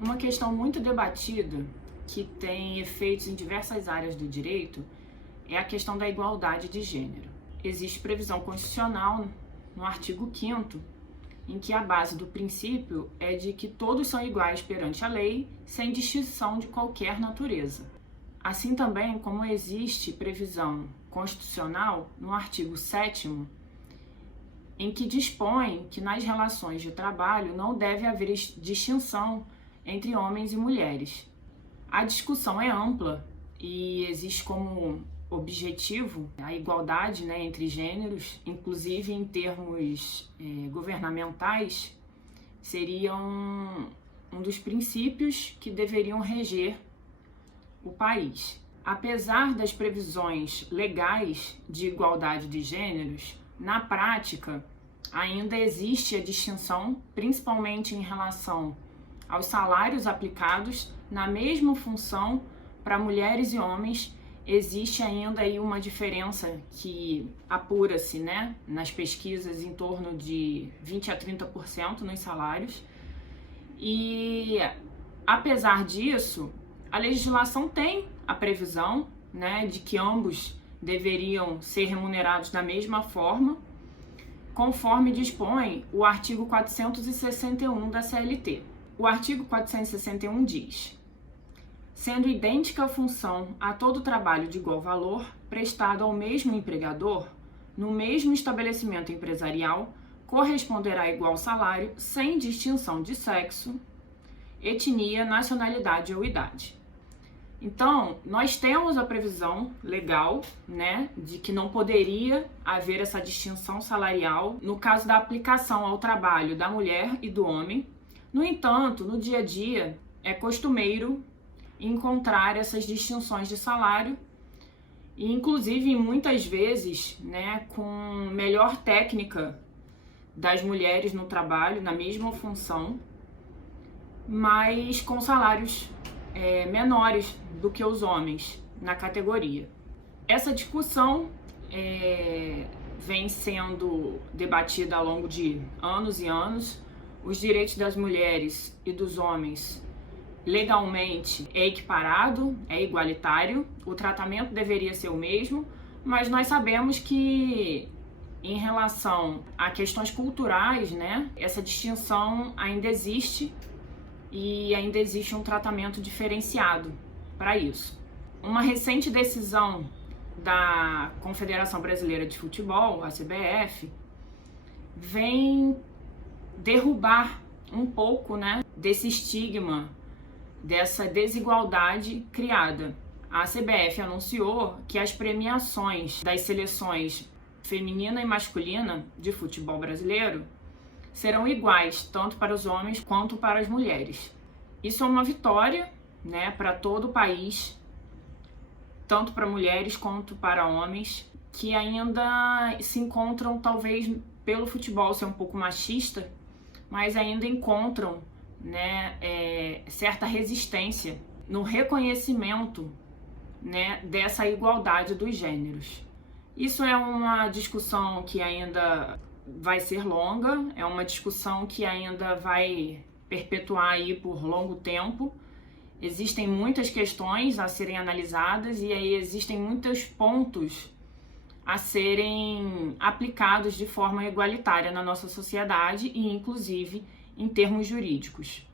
Uma questão muito debatida, que tem efeitos em diversas áreas do direito, é a questão da igualdade de gênero. Existe previsão constitucional no artigo 5º, em que a base do princípio é de que todos são iguais perante a lei, sem distinção de qualquer natureza. Assim também como existe previsão constitucional no artigo 7º, em que dispõe que nas relações de trabalho não deve haver distinção entre homens e mulheres. A discussão é ampla e existe como objetivo a igualdade, entre gêneros, inclusive em termos governamentais, seria um dos princípios que deveriam reger o país. Apesar das previsões legais de igualdade de gêneros, na prática ainda existe a distinção, principalmente em relação aos salários aplicados na mesma função para mulheres e homens. Existe ainda aí uma diferença que apura-se, nas pesquisas em torno de 20 a 30% nos salários. E apesar disso, a legislação tem a previsão, de que ambos deveriam ser remunerados da mesma forma, conforme dispõe o artigo 461 da CLT. O artigo 461 diz: sendo idêntica a função a todo trabalho de igual valor prestado ao mesmo empregador, no mesmo estabelecimento empresarial, corresponderá igual salário sem distinção de sexo, etnia, nacionalidade ou idade. Então, nós temos a previsão legal, de que não poderia haver essa distinção salarial no caso da aplicação ao trabalho da mulher e do homem. No entanto, no dia a dia, é costumeiro encontrar essas distinções de salário e, inclusive, muitas vezes, com melhor técnica das mulheres no trabalho, na mesma função, mas com salários menores do que os homens na categoria. Essa discussão vem sendo debatida ao longo de anos e anos. Os direitos das mulheres e dos homens legalmente é equiparado, é igualitário, o tratamento deveria ser o mesmo, mas nós sabemos que em relação a questões culturais, essa distinção ainda existe e ainda existe um tratamento diferenciado para isso. Uma recente decisão da Confederação Brasileira de Futebol, a CBF, vem derrubar um pouco, desse estigma, dessa desigualdade criada. A CBF anunciou que as premiações das seleções feminina e masculina de futebol brasileiro serão iguais, tanto para os homens quanto para as mulheres. Isso é uma vitória, para todo o país, tanto para mulheres quanto para homens, que ainda se encontram, talvez pelo futebol ser um pouco machista, mas ainda encontram certa resistência no reconhecimento dessa igualdade dos gêneros. Isso é uma discussão que ainda vai ser longa, é uma discussão que ainda vai perpetuar aí por longo tempo. Existem muitas questões a serem analisadas e aí existem muitos pontos a serem aplicados de forma igualitária na nossa sociedade e inclusive em termos jurídicos.